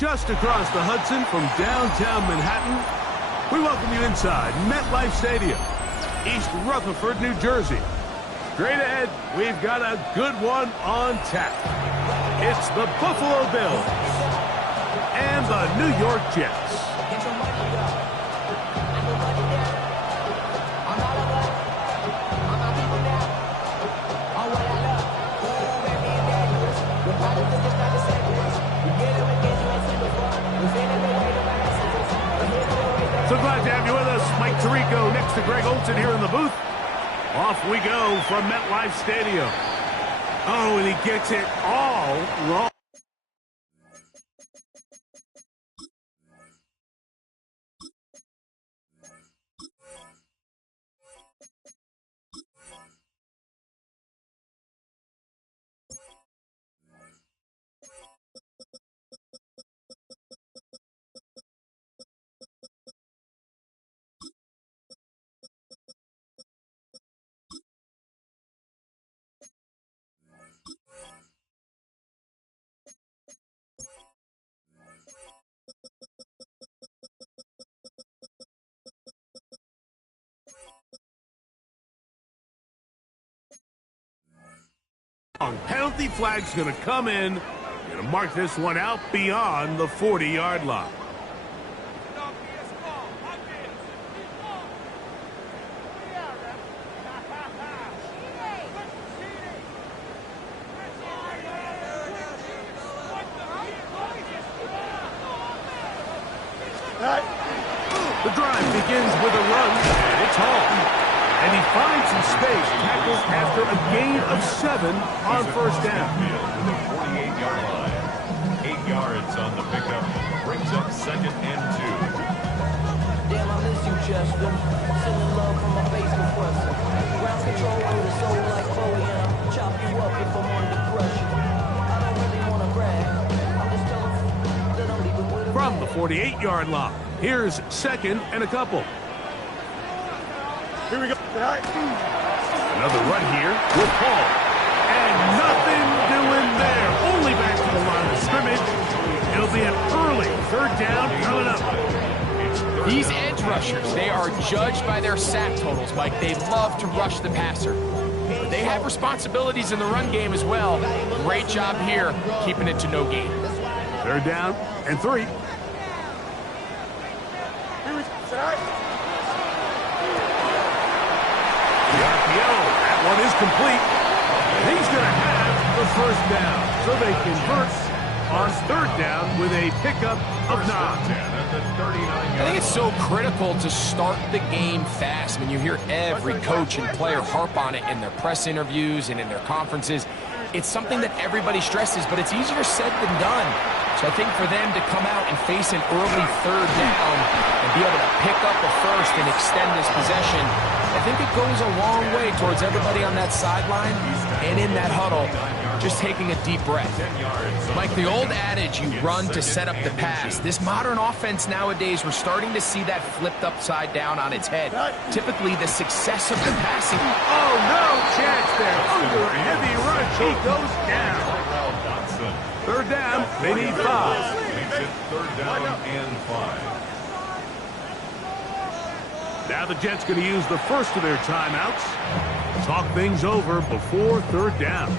just across the Hudson from downtown Manhattan. We welcome you inside MetLife Stadium, East Rutherford, New Jersey. Straight ahead, we've got a good one on tap. It's the Buffalo Bills and the New York Jets. So glad to have you with us. Mike Tirico next to Greg Olsen here in the booth. Off we go from MetLife Stadium. Oh, and he gets it all wrong. Penalty flag's going to come in. Going to mark this one out beyond the 40-yard line. The drive begins with a run, and it's Hall. And he finds some space, tackles after a gain of 7 on first down. The 48-yard line. 8 yards on the pickup. Brings up 2nd and 2. Damn, I miss you, Chester. Sending love from my base compressor. Ground control with a soul like Bowie, and I'll chop you up if I'm under pressure. I don't really want to brag. I'm just telling that I'm leaving with a From the 48-yard line, here's 2nd and a couple. Here we go. Another run here with Paul. And nothing doing there. Only back to the line of scrimmage. It'll be an early 3rd down coming up. These edge rushers, they are judged by their sack totals, Mike. They love to rush the passer. But they have responsibilities in the run game as well. Great job here, keeping it to no gain. 3rd down and 3. That one is complete. And he's going to have the 1st down. So they convert on 3rd down with a pickup of 9. I think it's so critical to start the game fast. I mean, you hear every coach and player harp on it in their press interviews and in their conferences. It's something that everybody stresses, but it's easier said than done. So I think for them to come out and face an early 3rd down and be able to pick up a 1st and extend this possession, I think it goes a long way towards everybody on that sideline and in that huddle just taking a deep breath. Mike, the old adage, you run to set up the pass. This modern offense nowadays, we're starting to see that flipped upside down on its head. Typically, the success of the passing. Oh, no chance there. Under a heavy rush, he goes down. 3rd down, they need 5. Makes it 3rd down and 5. Now the Jets going to use the first of their timeouts. Talk things over before 3rd down.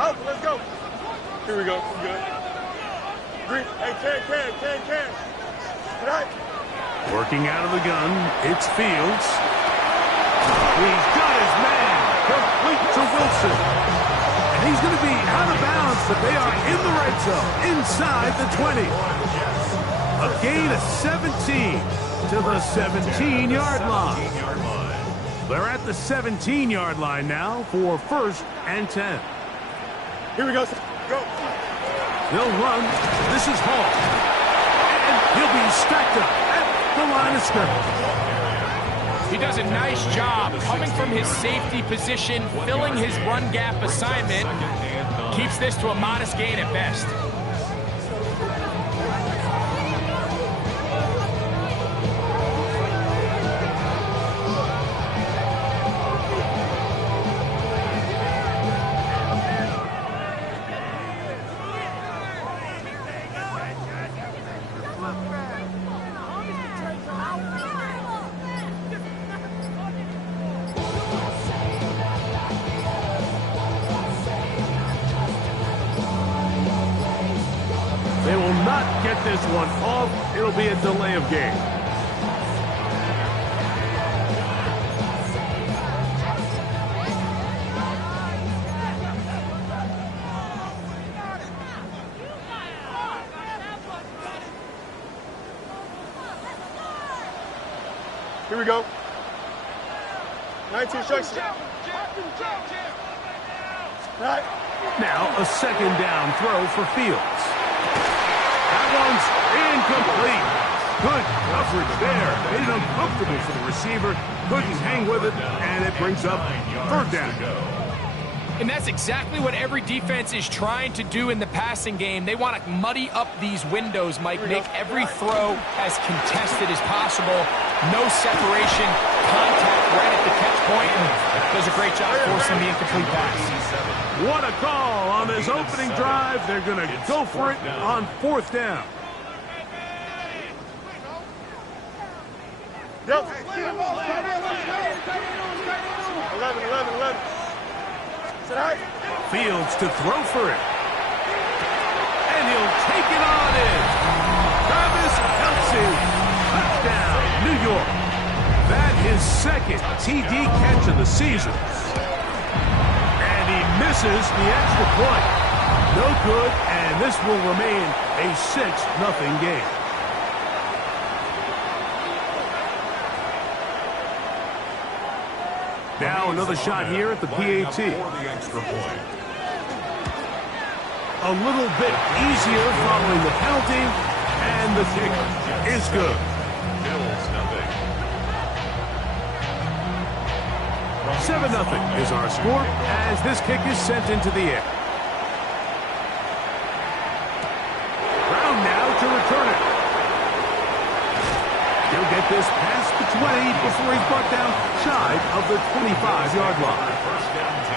Oh, let's go. Here we go. Good. Green. Hey, Can. Right. Working out of the gun, it's Fields. He's got his man, complete to Wilson. And he's going to be out of bounds, but they are in the red zone, inside the 20. A gain of 17 to the 17-yard line. They're at the 17-yard line now for 1st and 10. Here we go. Go. They'll run. This is Hall. And he'll be stacked up at the line of scrimmage. He does a nice job coming from his safety position, filling his run gap assignment. Keeps this to a modest gain at best. get this one off, it'll be a delay of game. Here we go. 19 strikes. Right. Now a second down throw for Fields. That one's incomplete. Good coverage there. Made it uncomfortable for the receiver. Couldn't hang with it, and it brings up third down. And that's exactly what every defense is trying to do in the passing game. They want to muddy up these windows, Mike, make every throw as contested as possible. No separation, contact right at the catch point, and does a great job forcing the incomplete pass. What a call on this opening drive. They're going to go for it on fourth down. Yep. 11. Fields to throw for it. And he'll take it on in. Travis Kelce. Touchdown, New York. That is second TD catch of the season. And he misses the extra point. No good, and this will remain a 6-0 game. Now another shot here at the PAT. A little bit easier following the penalty, and the kick is good. 7-0 is our score as this kick is sent into the air. Brown now to return it. He'll get this past the 20 before he's brought down shy of the 25-yard line. First down 10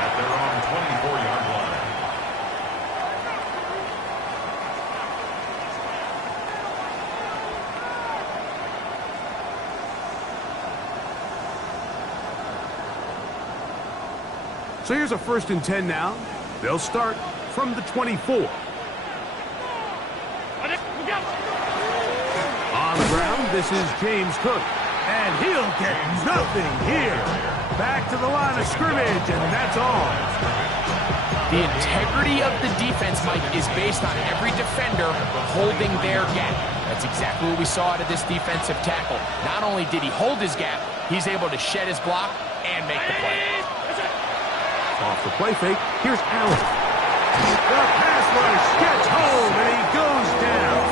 at their own 24-yard line. So here's a 1st and 10 now. They'll start from the 24. On the ground, this is James Cook. And he'll get nothing here. Back to the line of scrimmage, and that's all. The integrity of the defense, Mike, is based on every defender holding their gap. That's exactly what we saw out of this defensive tackle. Not only did he hold his gap, he's able to shed his block and make the play. Off the play fake, here's Allen. The pass rush gets home, and he goes down.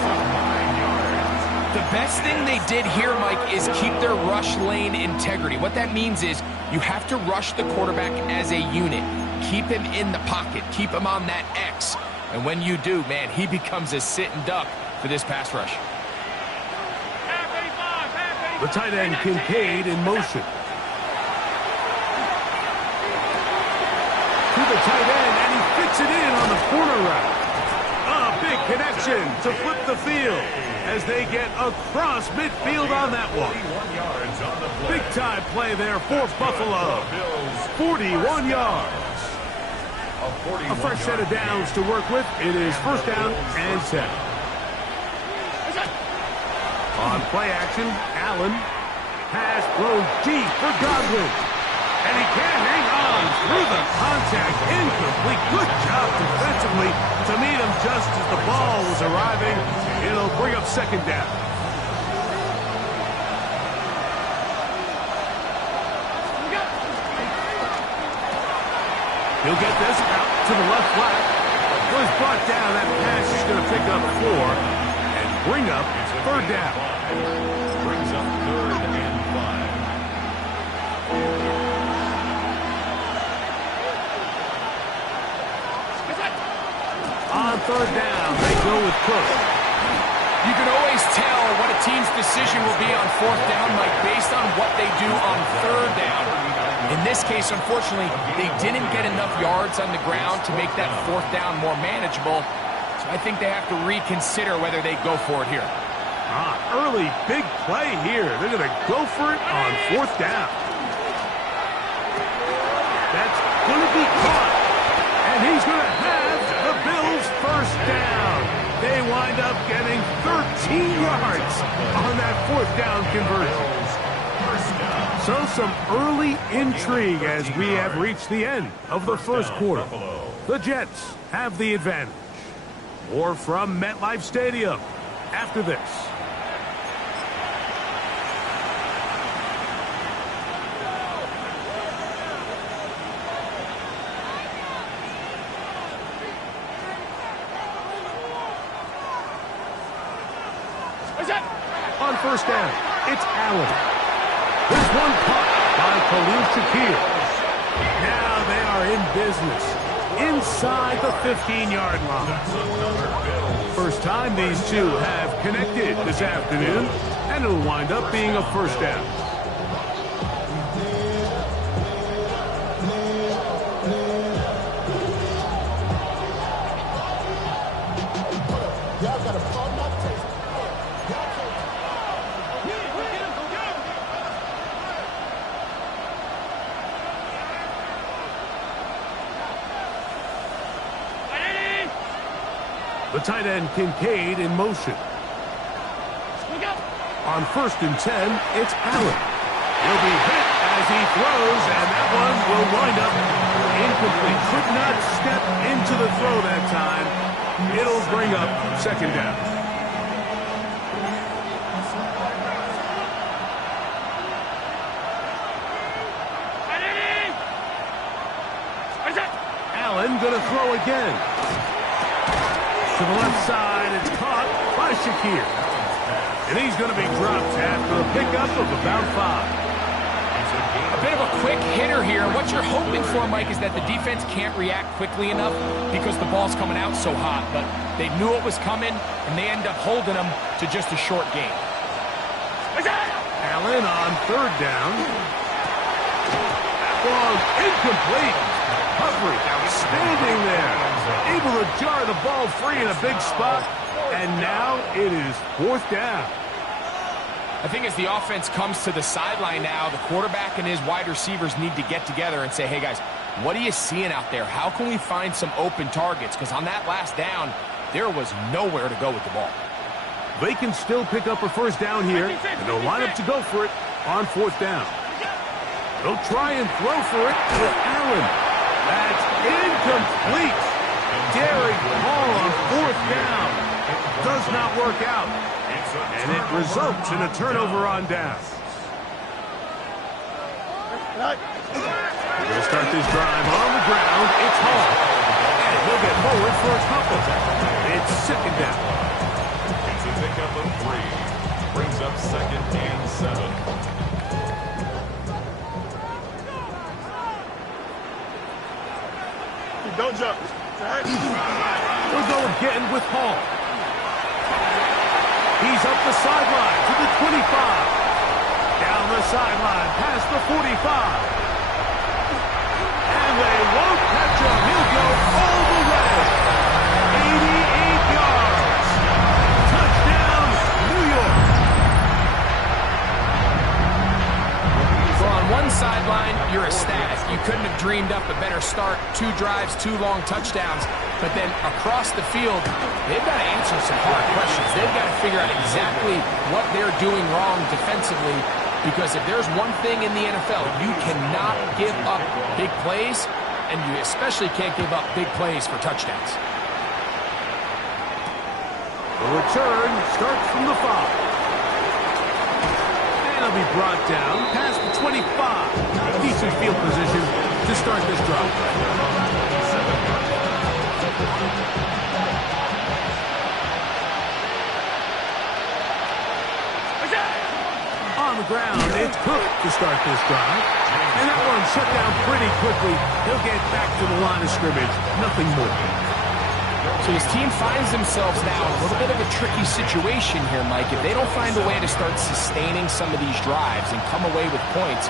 The best thing they did here, Mike, is keep their rush lane integrity. What that means is you have to rush the quarterback as a unit. Keep him in the pocket. Keep him on that X. And when you do, man, he becomes a sitting duck for this pass rush. The tight end, Kincaid, in motion. To the tight end, and he fits it in on the corner route. A big connection to flip the field as they get across midfield on that one. Big time play there for Buffalo. 41 yards. A fresh set of downs to work with. It is 1st down and 10. On play action, Allen. Pass throws deep for Godwin. And he can't hang on through the contact. Incomplete. Good job defensively to meet him just as the ball was arriving. It'll bring up 2nd down. He'll get this out to the left flat. Was brought down. That pass is going to pick up 4 and bring up 3rd down. Brings up 3rd and 5. On 3rd down, they go with Cook. You can always tell what a team's decision will be on 4th down, Mike, based on what they do on 3rd down. In this case, unfortunately, they didn't get enough yards on the ground to make that 4th down more manageable. So I think they have to reconsider whether they go for it here. Early big play here. They're going to go for it on 4th down. That's going to be caught. And he's going to have the Bills' 1st down. They wind up up getting 13 yards on that 4th down conversion. So some early intrigue as we have reached the end of the first quarter. The Jets have the advantage. More from MetLife Stadium after this. On 1st down, it's Allen. There's one caught by Khalil Shakir. Now they are in business inside the 15-yard line. First time these two have connected this afternoon, and it'll wind up being a 1st down. Y'all got a call my taste. The tight end Kincaid in motion. On 1st and 10, it's Allen. He'll be hit as he throws, and that one will wind up incomplete. Could not step into the throw that time. It'll bring up 2nd down. Allen gonna throw again. To the left side, it's caught by Shakir. And he's going to be dropped after a pickup of about 5. A bit of a quick hitter here. What you're hoping for, Mike, is that the defense can't react quickly enough because the ball's coming out so hot. But they knew it was coming, and they end up holding them to just a short game. Allen on 3rd down. That ball incomplete. Humphrey outstanding there. Able to jar the ball free in a big spot. And now it is 4th down. I think as the offense comes to the sideline now, the quarterback and his wide receivers need to get together and say, hey, guys, what are you seeing out there? How can we find some open targets? Because on that last down, there was nowhere to go with the ball. They can still pick up a 1st down here, and they'll line up to go for it on 4th down. They'll try and throw for it with Allen. That's incomplete. Derek Hall on 4th down. Does not work out. And it results in a turnover on down. We're going to start this drive on the ground. It's Hall. And he'll get forward for a couple. It's 2nd down. It's a pickup of 3. Brings up 2nd and 7. Don't jump. We'll go again with Hall. He's up the sideline to the 25. Down the sideline past the 45. And they won't catch him. He'll go all the way. 88 yards. Touchdown, New York. Well, on one sideline, you're ecstatic. You couldn't have dreamed up a better start. 2 drives, 2 long touchdowns. But then across the field, they've got to answer some hard questions. They've got to figure out exactly what they're doing wrong defensively. Because if there's one thing in the NFL, you cannot give up big plays, and you especially can't give up big plays for touchdowns. The return starts from the 5. And it'll be brought down past the 25. Decent field position to start this drive. On the ground, it's Cook to start this drive. And that one shut down pretty quickly. He'll get back to the line of scrimmage. Nothing more. So his team finds themselves now in a little bit of a tricky situation here, Mike. If they don't find a way to start sustaining some of these drives and come away with points,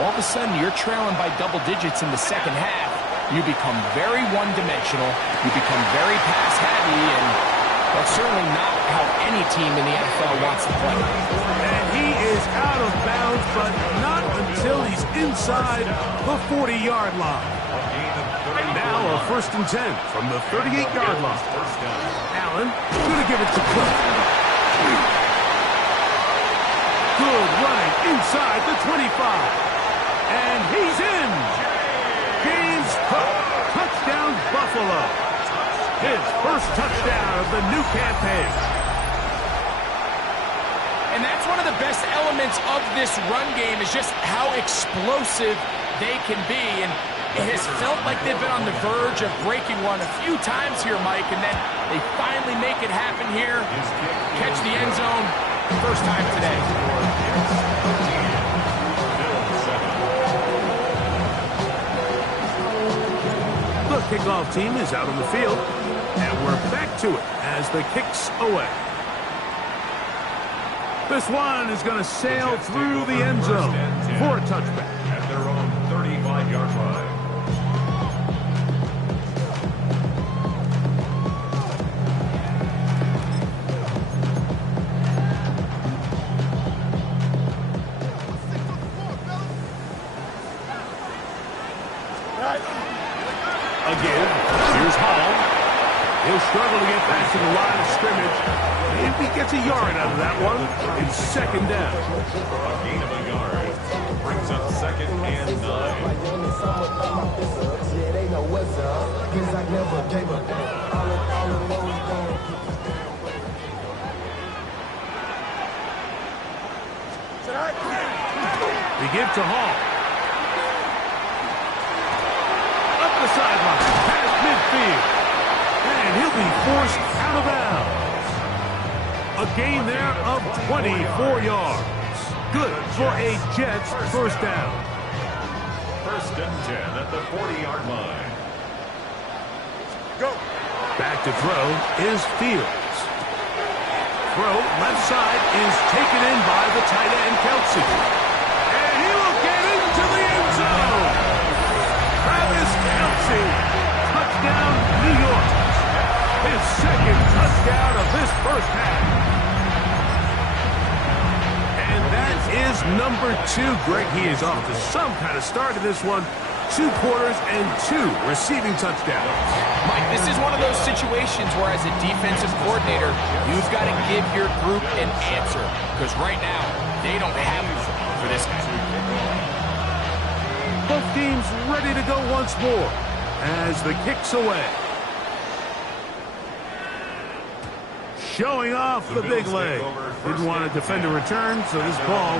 all of a sudden you're trailing by double digits in the second half. You become very one-dimensional. You become very pass-heavy, and that's certainly not how any team in the NFL wants to play. And he is out of bounds, but not until he's inside the 40-yard line. Now a 1st and 10 from the 38-yard line. Allen going to give it to Cook. Good running inside the 25. And he's in. James Cook, touchdown Buffalo. His first touchdown of the new campaign. And that's one of the best elements of this run game is just how explosive they can be. And it has felt like they've been on the verge of breaking one a few times here, Mike, and then they finally make it happen here. Catch the end zone, first time today. The kickoff team is out on the field, and we're back to it as the kick's away. This one is going to sail through the end zone for a touchback. At their own 35-yard line. Again, here's Hall. He'll struggle to get back to the line of scrimmage. If he gets a yard out of that one, it's 2nd down. A gain of a yard. Brings up 2nd and 9. They give to Hall. Up the sideline, past midfield. And he'll be forced out of bounds. A gain there of 24 yards. Good for a Jets first down. 1st and 10 at the 40-yard line. Go. Back to throw is Fields. Throw left side is taken in by the tight end Kelsey. And he will get into the end zone. Travis Kelsey. Touchdown New York. His 2nd touchdown of this first half. And that is number 2. Greg, he is off to some kind of start in this one. 2 quarters and 2 receiving touchdowns. Mike, this is one of those situations where as a defensive coordinator, you've got to give your group an answer. Because right now, they don't have one for this guy. Both teams ready to go once more as the kick's away. Showing off the big leg. Didn't want to defend a return, so this ball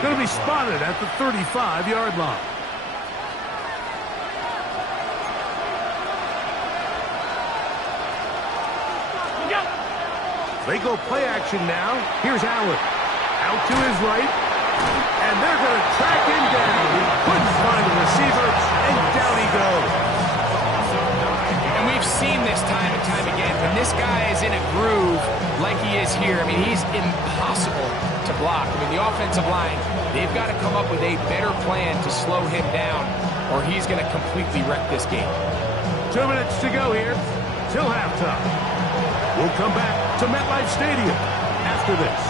going to be spotted at the 35-yard line. They go play action now. Here's Allen. Out to his right. And they're going to track him down. He couldn't find the receiver, and down he goes. And we've seen this time and time again. When this guy is in a groove like he is here, I mean, he's impossible to block. I mean, the offensive line, they've got to come up with a better plan to slow him down, or he's going to completely wreck this game. 2 minutes to go here till halftime. We'll come back to MetLife Stadium after this.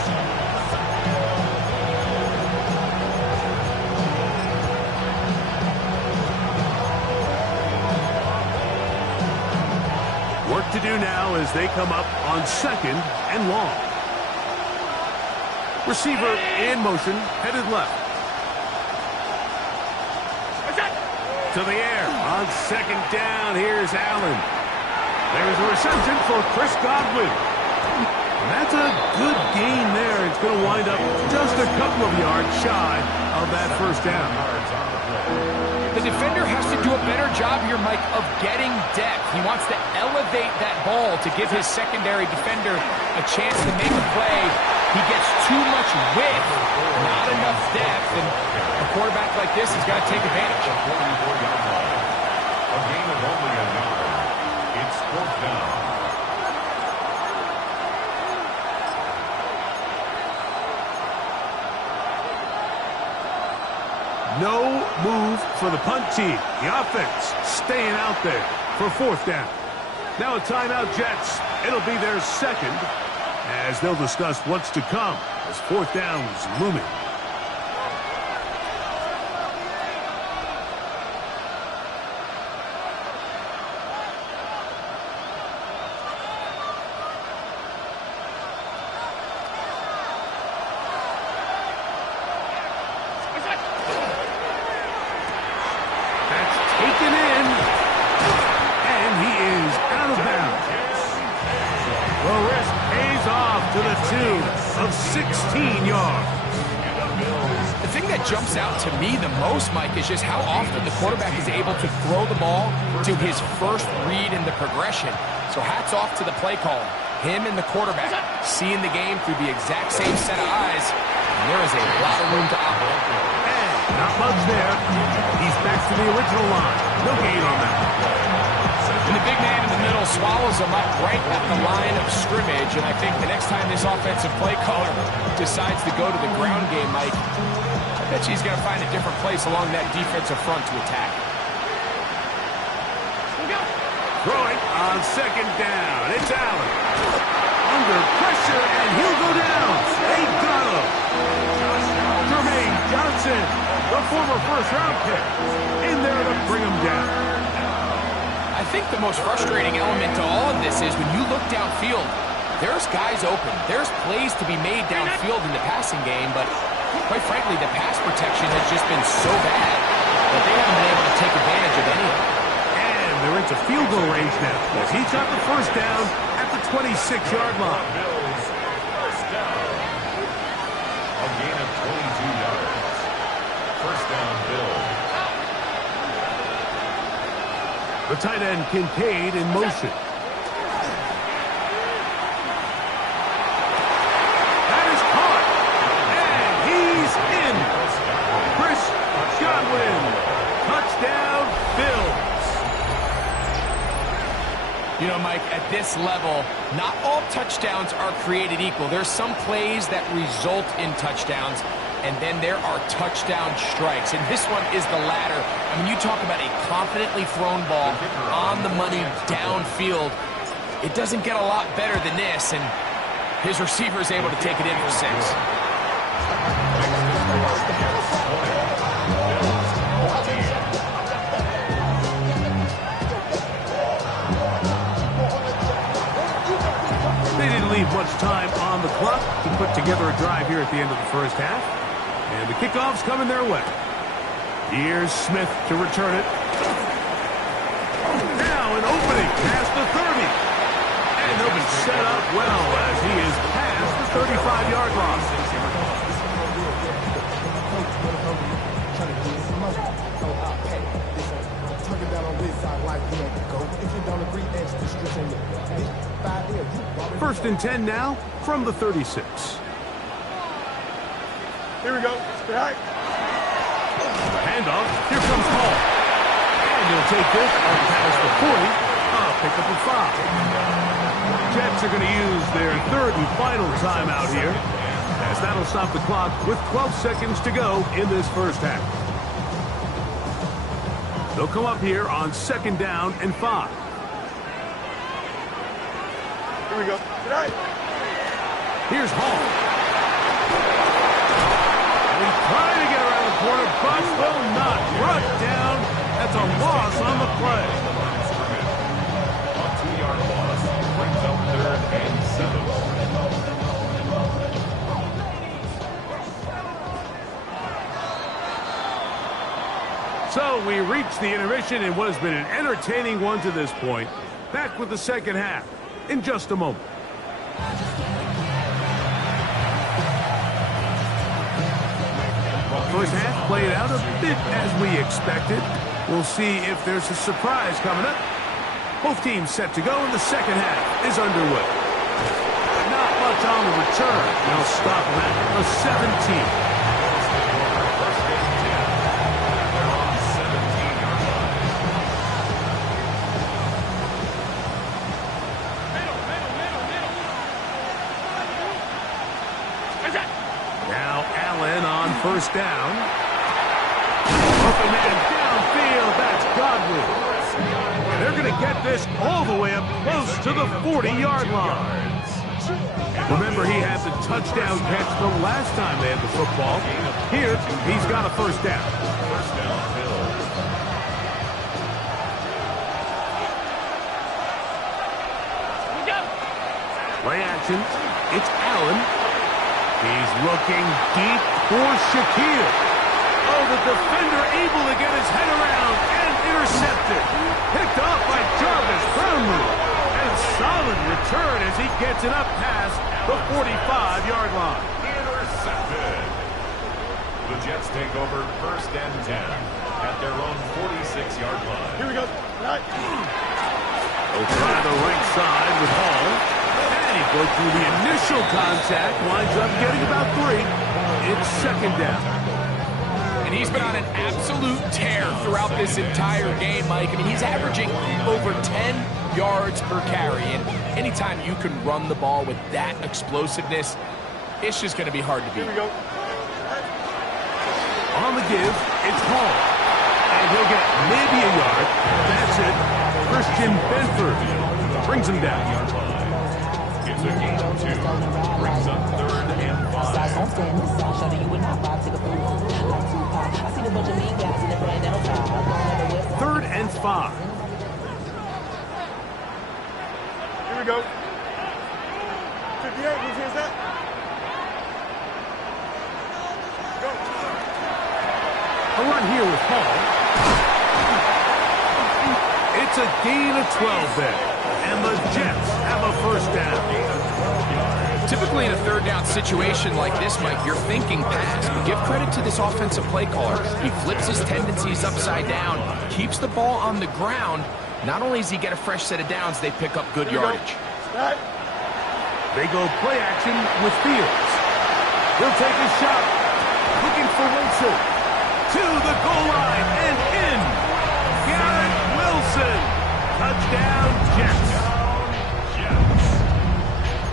Work to do now as they come up on 2nd and long. Receiver in motion, headed left. To the air on 2nd down. Here's Allen. There's a reception for Chris Godwin. And that's a good gain there. It's going to wind up just a couple of yards shy of that first down. The defender has to do a better job here, Mike, of getting depth. He wants to elevate that ball to give his secondary defender a chance to make a play. He gets too much width, not enough depth, and a quarterback like this has got to take advantage. A gain of only a yard. It's 4th down. No move for the punt team. The offense staying out there for 4th down. Now a timeout, Jets. It'll be their 2nd as they'll discuss what's to come as 4th down is looming. to the tune of 16 yards. The thing that jumps out to me the most, Mike, is just how often the quarterback is able to throw the ball to his first read in the progression. So hats off to the play caller. Him and the quarterback seeing the game through the exact same set of eyes. And there is a lot of room to operate. And not much there. He's back to the original line. No gain on that. And the big man in the middle swallows him up right at the line of scrimmage. And I think the next time this offensive play caller decides to go to the ground game, Mike, I bet you he's going to find a different place along that defensive front to attack. Throwing on second down. It's Allen. Under pressure, and he'll go down. They got him. Jermaine Johnson, the former first-round pick, in there to bring him down. I think the most frustrating element to all of this is when you look downfield, there's guys open. There's plays to be made downfield in the passing game, but quite frankly, the pass protection has just been so bad that they haven't been able to take advantage of any of it. And they're into field goal range now, as he's got the first down at the 26-yard line. First down. A gain of 22 yards. First down, Bills. The tight end, Kincaid, in motion. That is caught. And he's in. Chris Godwin. Touchdown, Bills. You know, Mike, at this level, not all touchdowns are created equal. There's some plays that result in touchdowns, and then there are touchdown strikes. And this one is the latter. I mean, you talk about a confidently thrown ball on the money downfield. It doesn't get a lot better than this, and his receiver is able to take it in for 6. They didn't leave much time on the clock to put together a drive here at the end of the first half. And the kickoff's coming their way. Here's Smith to return it. Now an opening past the 30. And they'll be set up well as he is past the 35-yard line. First and 10 now from the 36. Here we go. Stay high. Handoff. Here comes Hall. And he'll take this on past the 40. Pick up a 5. Jets are going to use their third and final timeout here, as that'll stop the clock with 12 seconds to go in this first half. They'll come up here on second down and 5. Here we go. Stay high. Here's Hall. And he's trying to get around the corner, but will not. Brought down. That's a loss on the play. A 2-yard loss brings up 3rd and 7. So we reach the intermission in what has been an entertaining one to this point. Back with the second half in just a moment. First half played out a bit as we expected. We'll see if there's a surprise coming up. Both teams set to go, and the second half is underway. Not much on the return. They'll stop them at the 17. Now Allen on first down. Open man downfield. That's Godwin. And they're going to get this all the way up close to the 40-yard line. Remember, he had the touchdown catch the last time they had the football. Here, he's got a first down. First down, Bills. Play action. It's Allen. He's looking deep for Shakir. Oh, the defender able to get his head around and intercepted. Picked off by Jarvis Brownlee. And solid return as he gets it up past the 45-yard line. Intercepted. The Jets take over 1st and 10 at their own 46-yard line. Here we go. Right. They'll try the right side with Hall. And he broke through the initial contact, winds up getting about 3. It's 2nd down. And he's been on an absolute tear throughout this entire game, Mike. I mean, he's averaging over 10 yards per carry. And anytime you can run the ball with that explosiveness, it's just going to be hard to beat. Here we go. On the give, it's Hall. And he'll get maybe a yard. That's it. Christian Benford brings him down. It's a gain of 2. Brings up 3rd and 5. 3rd and 5. Here we go. 58, whose is that? Go. A run here with Hall. It's a gain of 12 there. And the Jets have a 1st down. Typically in a 3rd down situation like this, Mike, you're thinking pass. But give credit to this offensive play caller. He flips his tendencies upside down, keeps the ball on the ground. Not only does he get a fresh set of downs, they pick up good yardage. Right. They go play action with Fields. He'll take a shot. Looking for Wilson. To the goal line and in. Garrett Wilson. Touchdown, Jets.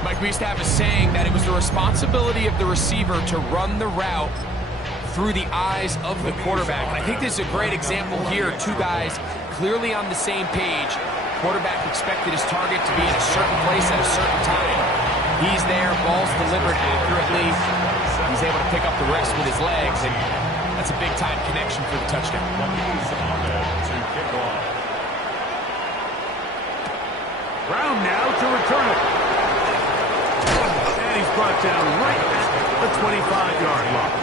Mike, we used to have a saying that it was the responsibility of the receiver to run the route through the eyes of the quarterback. And I think this is a great example here. 2 guys clearly on the same page. Quarterback expected his target to be in a certain place at a certain time. He's there, ball's delivered accurately. He's able to pick up the rest with his legs, and that's a big-time connection for the touchdown. Brown now to return it. And he's brought down right at the 25-yard line.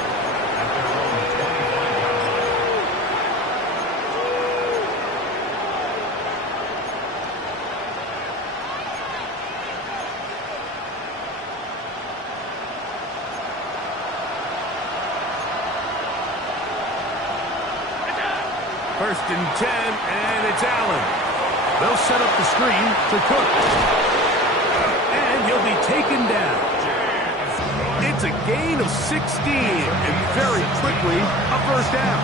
First and 10, and it's Allen. They'll set up the screen to Cook. And he'll be taken down. It's a gain of 16, and very quickly, a 1st down.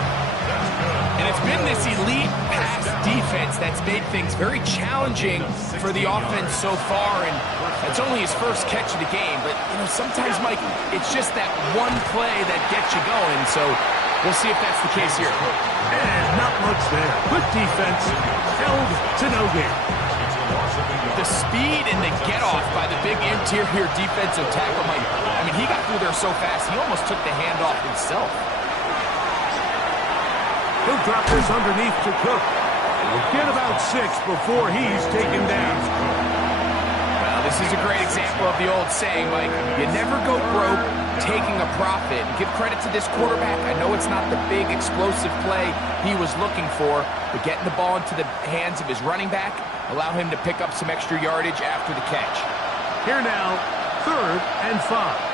And it's been this elite pass defense that's made things very challenging for the offense so far, and that's only his 1st catch of the game. But, you know, sometimes, Mike, it's just that one play that gets you going, so we'll see if that's the case here. And not much there. Good defense, held to no gain. The speed and the get-off by the big interior defensive tackle, Mike, I mean, he got through there so fast, he almost took the handoff himself. He'll drop this underneath to Cook. He'll get about 6 before he's taken down. Well, this is a great example of the old saying, Mike, you never go broke taking a profit. And give credit to this quarterback. I know it's not the big explosive play he was looking for, but getting the ball into the hands of his running back, allow him to pick up some extra yardage after the catch. Here now, 3rd and 5.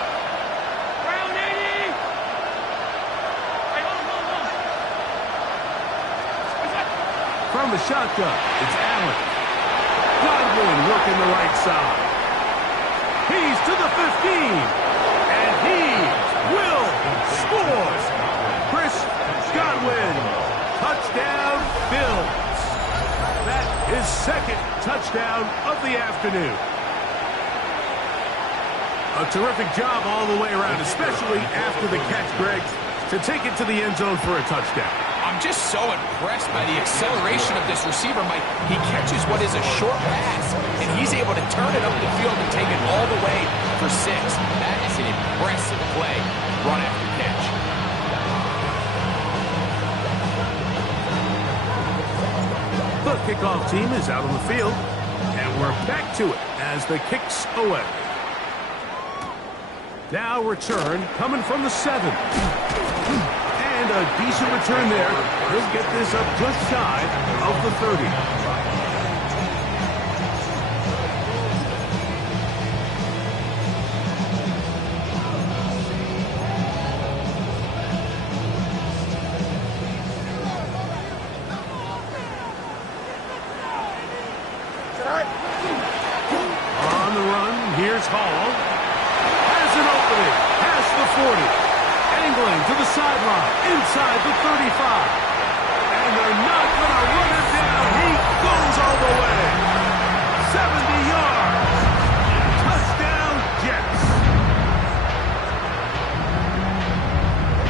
From the shotgun, it's Allen. Godwin working the right side. He's to the 15. And he will score. Chris Godwin. Touchdown, Bills. That is 2nd touchdown of the afternoon. A terrific job all the way around, especially after the catch, Greg, to take it to the end zone for a touchdown. I'm just so impressed by the acceleration of this receiver, Mike. He catches what is a short pass, and he's able to turn it up the field and take it all the way for 6. That is an impressive play, run after catch. The kickoff team is out on the field, and we're back to it as the kick's away. Now return coming from the 7. And a decent return there. He'll get this up just shy of the 30. pivoting past the 40. Angling to the sideline, inside the 35. And they're not going to run him down. He goes all the way. 70 yards. Touchdown, Jets.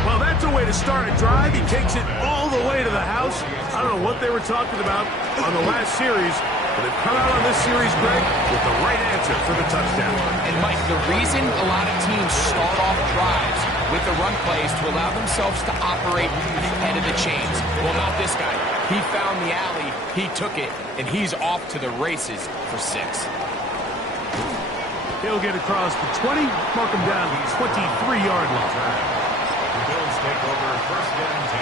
Well, that's a way to start a drive. He takes it all the way to the house. I don't know what they were talking about on the last series, but they've come out on this series, Greg, with the right answer for the touchdown. And, Mike, the reason a lot of teams start off drives with the run plays to allow themselves to operate ahead of the chains. Well, not this guy. He found the alley, he took it, and he's off to the races for 6. He'll get across the 20, mark him down to the 23-yard line. The Bills take over first and 10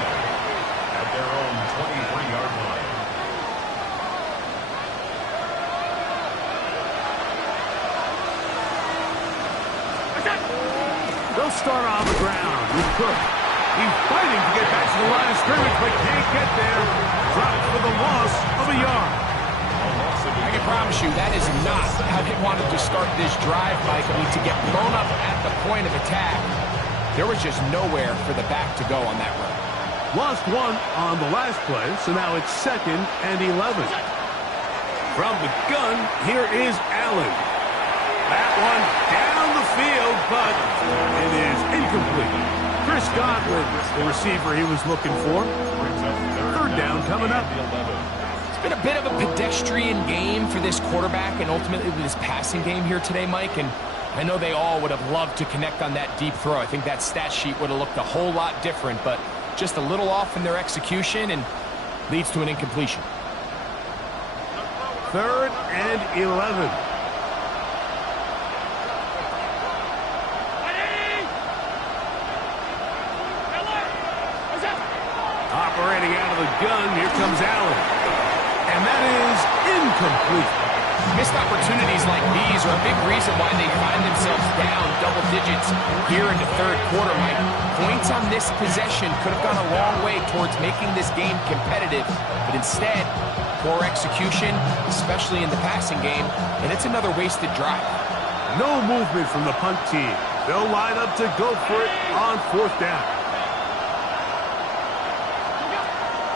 at their own 23-yard line. They'll start on the ground with Cook. He's fighting to get back to the line of scrimmage, but can't get there. Dropped for the loss of a yard. I can promise you that is not how they wanted to start this drive, Mike. I mean, to get blown up at the point of attack, there was just nowhere for the back to go on that run. Lost one on the last play, so now it's 2nd and 11. From the gun, here is Allen. That one down the field, but it is incomplete. Chris Godwin, the receiver he was looking for. Third down coming up. It's been a bit of a pedestrian game for this quarterback and ultimately this passing game here today, Mike. And I know they all would have loved to connect on that deep throw. I think that stat sheet would have looked a whole lot different, but just a little off in their execution and leads to an incompletion. 3rd and 11. Operating out of the gun, here comes Allen. And that is incomplete. Missed opportunities like these are a big reason why they find themselves down double digits here in the third quarter, Mike. Points on this possession could have gone a long way towards making this game competitive, but instead, poor execution, especially in the passing game, and it's another wasted drive. No movement from the punt team. They'll line up to go for it on 4th down.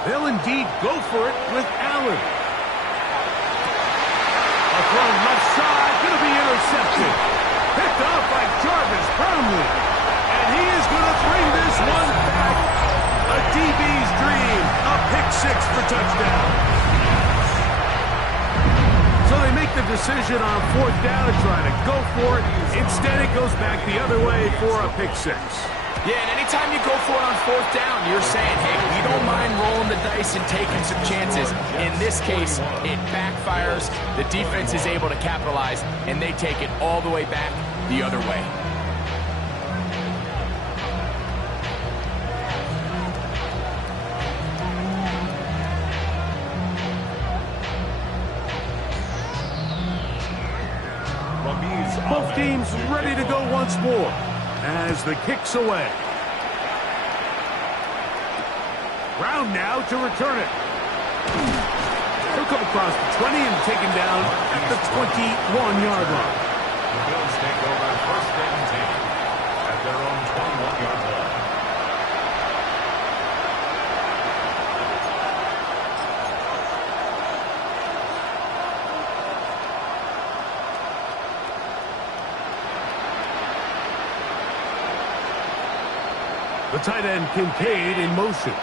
They'll indeed go for it with Allen. A throw left side, going to be intercepted. Picked off by Jarvis Brownlee. And he is going to bring this one back. A DB's dream. A pick 6 for touchdown. So they make the decision on 4th down to try to go for it. Instead, it goes back the other way for a pick 6. Yeah, and anytime you go for it on 4th down, you're saying, hey, we don't mind rolling the dice and taking some chances. In this case, it backfires. The defense is able to capitalize, and they take it all the way back the other way. Both teams ready to go once more as the kick's away. Brown now to return it. He'll come across the 20 and taken down at the 21-yard line. The Bills take over first and 10 at their own 21-yard line. The tight end Kincaid in motion.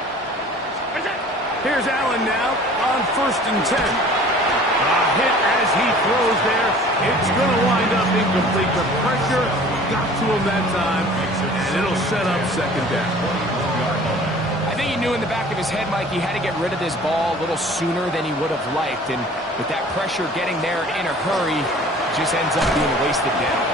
Here's Allen now on 1st and 10. A hit as he throws there. It's going to wind up incomplete. The pressure got to him that time, and it'll set up 2nd down. I think he knew in the back of his head, Mike, he had to get rid of this ball a little sooner than he would have liked. And with that pressure getting there in a hurry, it just ends up being a wasted down.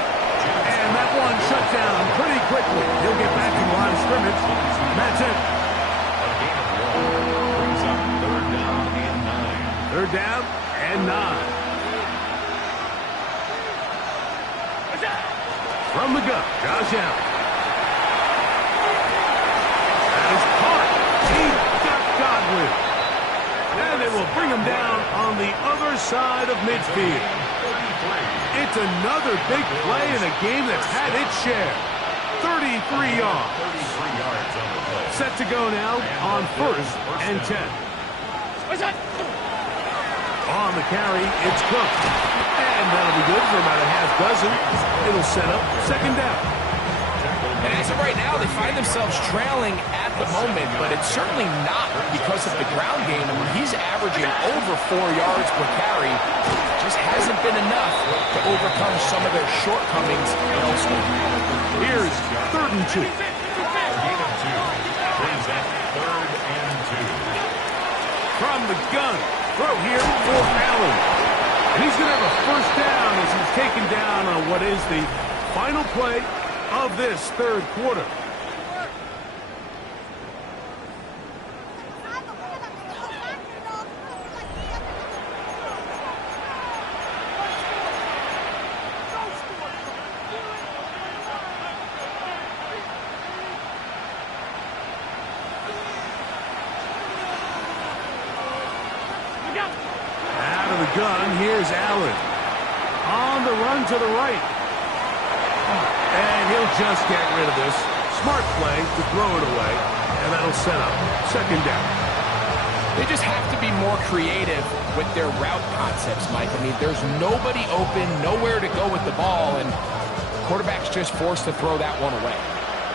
And that one shut down pretty quickly. He'll get back in the line of scrimmage. And that's it. A gain of 1 brings up 3rd down and 9. 3rd down and 9. From the gun, Josh Allen. That is caught. He got Godwin. And they will bring him down on the other side of midfield. It's another big play in a game that's had its share. 33 yards. 33 yards on the play. Set to go now on first and 10. On the carry, it's Cook. And that'll be good for about a half dozen. It'll set up second down. And as of right now, they find themselves trailing at the moment, but it's certainly not because of the ground game. I mean, he's averaging over 4 yards per carry. Just hasn't been enough to overcome some of their shortcomings elsewhere. Here's 3rd and 2. Gain of 2. Brings up 3rd and 2. From the gun. Throw here for Allen. And he's going to have a first down as he's taken down on what is the final play of this 3rd quarter. Out of the gun, here's Allen. On the run to the right. And he'll just get rid of this. Smart play to throw it away. And that'll set up second down. They just have to be more creative with their route concepts, Mike. I mean, there's nobody open, nowhere to go with the ball, and quarterback's just forced to throw that one away.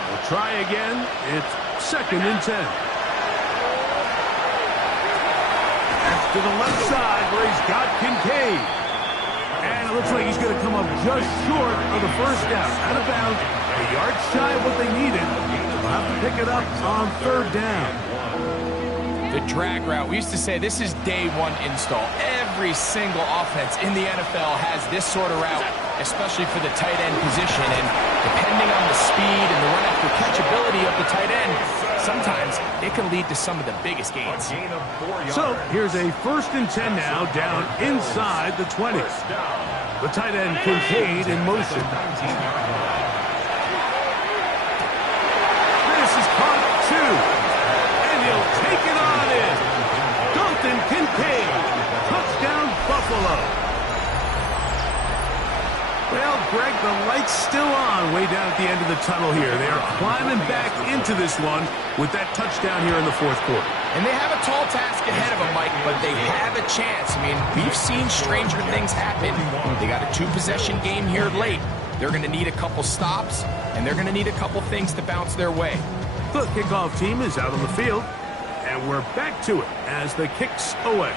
We'll try again. It's 2nd and 10. To the left side where he's got Kincaid. And it looks like he's going to come up just short of the first down. Out of bounds, a yard shy of what they needed. They'll have to pick it up on 3rd down. The drag route, we used to say this is day one install. Every single offense in the NFL has this sort of route, especially for the tight end position. And depending on the speed and the run after catchability of the tight end, sometimes it can lead to some of the biggest gains. Gain of 4 yards. So here's a 1st and 10 now down inside the 20. The tight end Kincaid in motion. This is caught 2. And he'll take it on in. Dalton Kincaid. Touchdown Buffalo. Well, Greg, the light's still on way down at the end of the tunnel here. They are climbing back into this one with that touchdown here in the 4th quarter. And they have a tall task ahead of them, Mike, but they have a chance. I mean, we've seen stranger things happen. They got a 2-possession game here late. They're going to need a couple stops, and they're going to need a couple things to bounce their way. The kickoff team is out on the field, and we're back to it as the kicks away.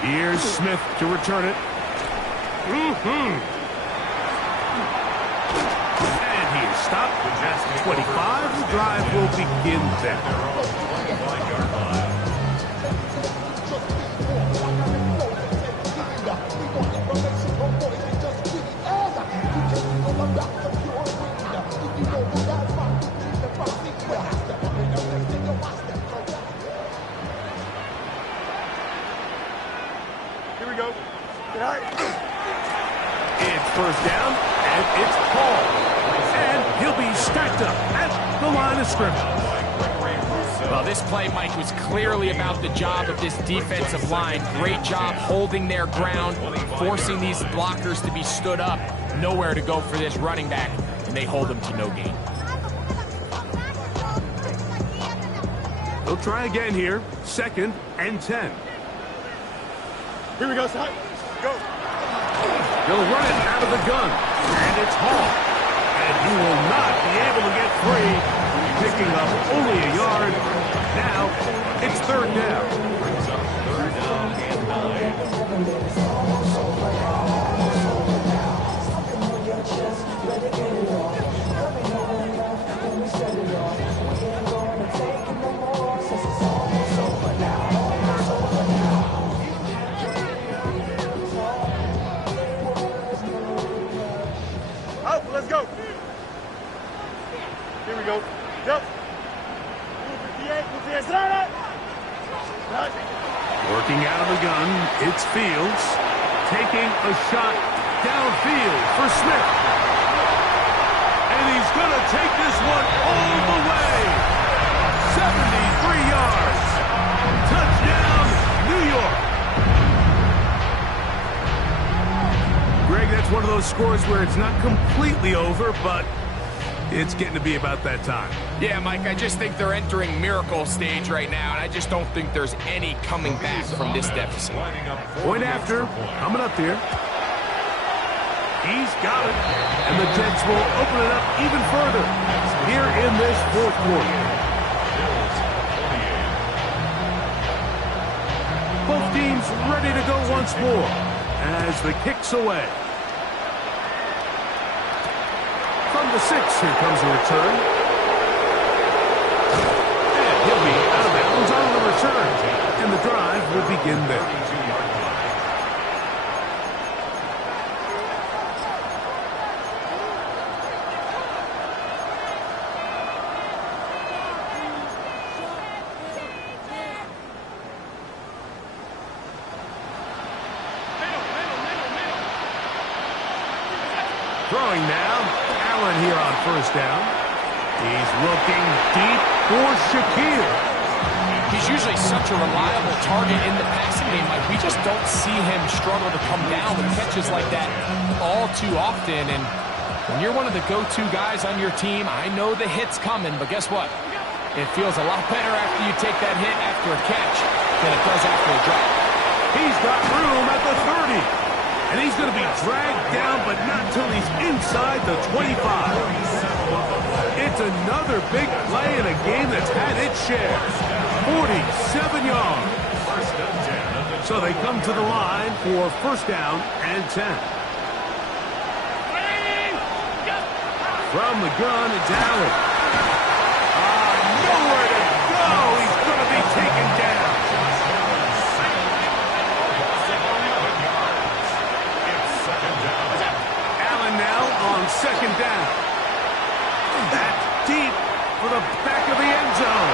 Here's Smith to return it. And he is stopped at 25. The drive will begin then. Here we go. It's first down, and it's Paul. And he'll be stacked up at the line of scrimmage. Well, this play, Mike, was clearly about the job of this defensive line. Great job holding their ground, forcing these blockers to be stood up. Nowhere to go for this running back, and they hold them to no gain. They'll try again here. 2nd and 10. Here we go, son. Go. They'll run it out of the gun. And it's Hall. And he will not be able to get free. Picking up only a yard. Now it's 3rd down. Brings up 3rd down and 9. Out, let's go. Here we go. Yep. 58, start. Working out of the gun, it's Fields. Taking a shot downfield for Smith. And he's going to take this one all the way. 73 yards. Touchdown, New York. Greg, that's one of those scores where it's not completely over, but It's getting to be about that time. Yeah, Mike, I just think they're entering miracle stage right now, and I just don't think there's any coming back from this deficit. Point after, coming up here. He's got it. And the Jets will open it up even further here in this fourth quarter. Both teams ready to go once more as the kick's away. From the 6, here comes a return. And he'll be out of bounds on the return. And the drive will begin there. Throwing now, Allen here on first down. He's looking deep for Shakir. He's usually such a reliable target in the passing game. Like, we just don't see him struggle to come down with catches like that all too often. And when you're one of the go-to guys on your team, I know the hit's coming, but guess what? It feels a lot better after you take that hit after a catch than it does after a drop. He's got room at the 30. And he's going to be dragged down, but not till he's inside the 25. It's another big play in a game that's had its share. 47 yards. So they come to the line for first down and 10. From the gun, it's Allen. Nowhere to go. He's going to be taken down. Second down. That's deep for the back of the end zone.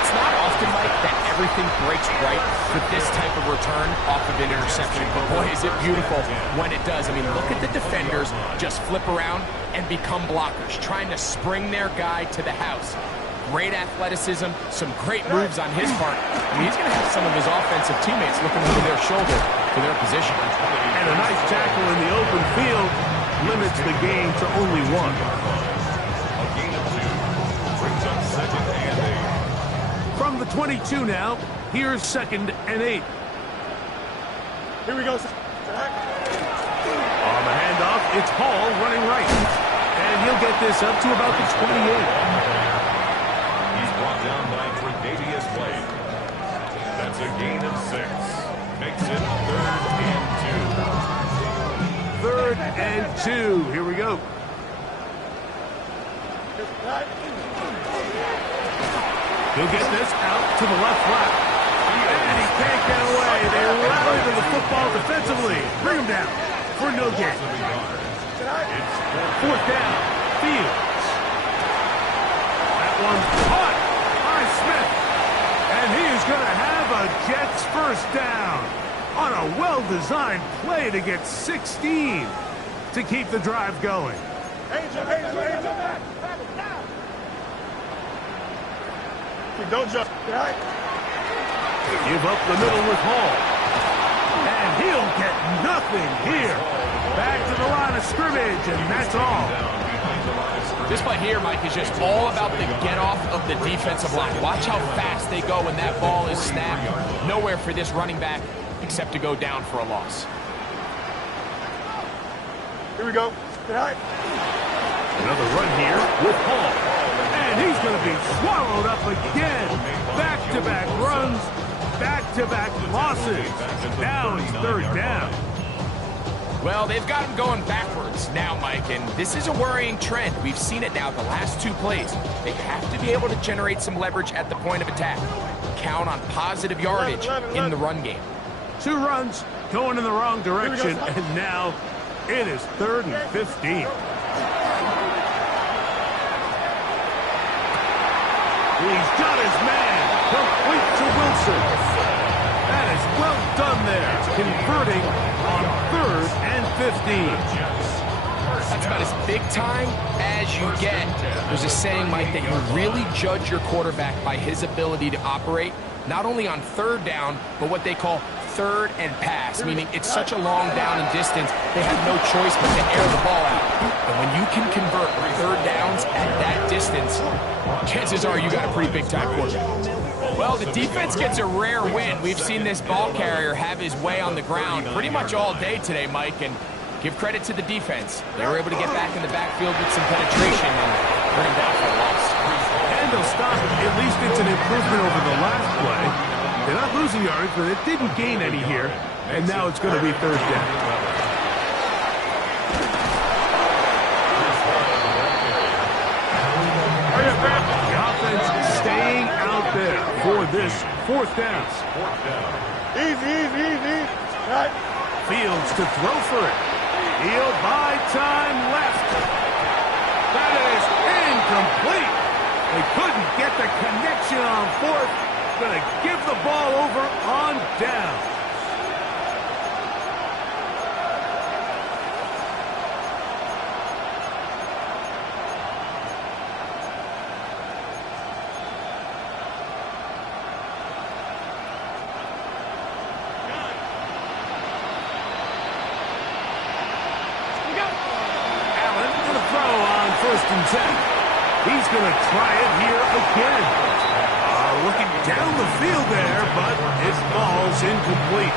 It's not often, Mike, that everything breaks right for this type of return off of an interception. But boy, is it beautiful when it does. I mean, look at the defenders just flip around and become blockers, trying to spring their guy to the house. Great athleticism, some great moves on his part. I mean, he's going to have some of his offensive teammates looking over their shoulder for their position. And a nice tackle in the open field limits the game to only 1. A gain of 2 brings up second and 8. From the 22 now, here's second and 8. Here we go. On the handoff, it's Hall running right. And he'll get this up to about the 28. He's brought down by Tre'Davious White. That's a gain of 6. Makes it third and 2. Third and 2. Here we go. He'll get this out to the left flat. And he can't get away. They rally to the football defensively. Bring him down for no gain. Fourth down. Fields. That one's caught by Smith. And he is going to have a Jets first down on a well-designed play to get 16 to keep the drive going. Don't jump. Give up the middle with Hall. And he'll get nothing here. Back to the line of scrimmage, and that's all. This play here, Mike, is just all about the get-off of the defensive line. Watch how fast they go when that ball is snapped. Nowhere for this running back except to go down for a loss. Here we go. Another run here with Hall. And he's going to be swallowed up again. Back-to-back runs, back-to-back losses. Now it's third down. Well, they've got him going backwards now, Mike, and this is a worrying trend. We've seen it now the last 2 plays. They have to be able to generate some leverage at the point of attack. Count on positive yardage in the run game. 2 runs going in the wrong direction, and now it is third and 15. He's got his man, complete to Wilson. That is well done there, converting on third and 15. That's about as big time as you get. There's a saying, Mike, that you really judge your quarterback by his ability to operate, not only on third down, but what they call third and pass, meaning it's such a long down and distance, they have no choice but to air the ball out. And when you can convert third downs at that distance, chances are you got a pretty big-time quarterback. Well, the defense gets a rare win. We've seen this ball carrier have his way on the ground pretty much all day today, Mike, and give credit to the defense. They were able to get back in the backfield with some penetration and bring him down for a loss. And they'll stop it. At least it's an improvement over the last play. They're not losing yards, but it didn't gain any here. And now it's going to be third down. The offense staying out there for this fourth down. Easy. Right. Fields to throw for it. He'll buy time left. That is incomplete. They couldn't get the connection on fourth. Going to give the ball over on down. Allen going to throw on 1st and 10. He's going to try it here again. Looking down the field there, but his ball's incomplete.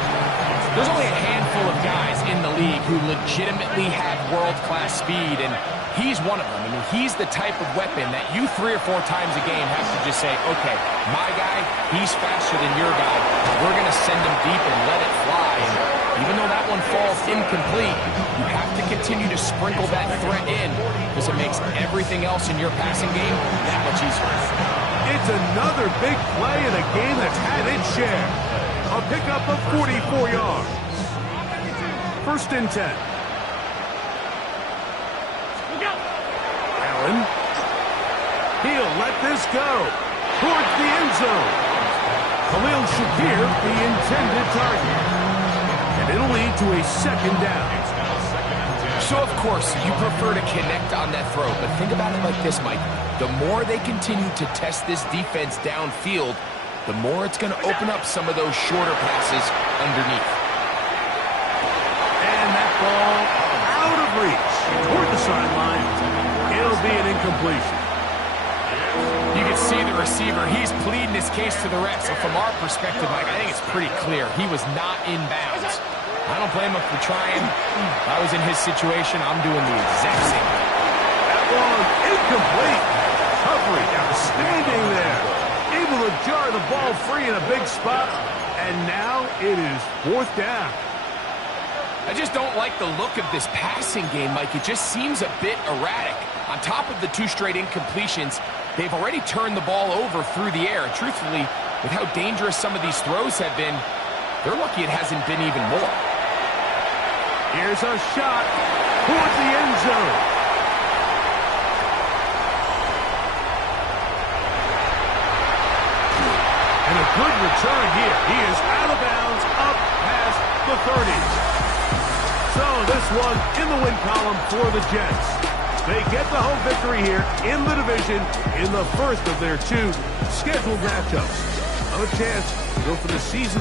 There's only a handful of guys in the league who legitimately have world-class speed, and he's one of them. I mean, he's the type of weapon that you 3 or 4 times a game have to just say, okay, my guy, he's faster than your guy. We're going to send him deep and let it fly. And even though that one falls incomplete, you have to continue to sprinkle that threat in because it makes everything else in your passing game that much easier. It's another big play in a game that's had its share. A pickup of 44 yards. 1st and 10. Allen. He'll let this go. Towards the end zone. Khalil Shakir, the intended target. And it'll lead to a 2nd down. So, of course, you prefer to connect on that throw, but think about it like this, Mike. The more they continue to test this defense downfield, the more it's going to open up some of those shorter passes underneath. And that ball out of reach toward the sideline. It'll be an incompletion. You can see the receiver. He's pleading his case to the ref. So from our perspective, Mike, I think it's pretty clear. He was not in bounds. I don't blame him for trying. If I was in his situation, I'm doing the exact same thing. That one incomplete. Coverage outstanding there. Able to jar the ball free in a big spot. And now it is 4th down. I just don't like the look of this passing game, Mike. It just seems a bit erratic. On top of the 2 straight incompletions, they've already turned the ball over through the air. Truthfully, with how dangerous some of these throws have been, they're lucky it hasn't been even more. Here's a shot towards the end zone. And a good return here. He is out of bounds up past the 30s. So this one in the win column for the Jets. They get the home victory here in the division in the first of their 2 scheduled matchups. On a chance to go for the season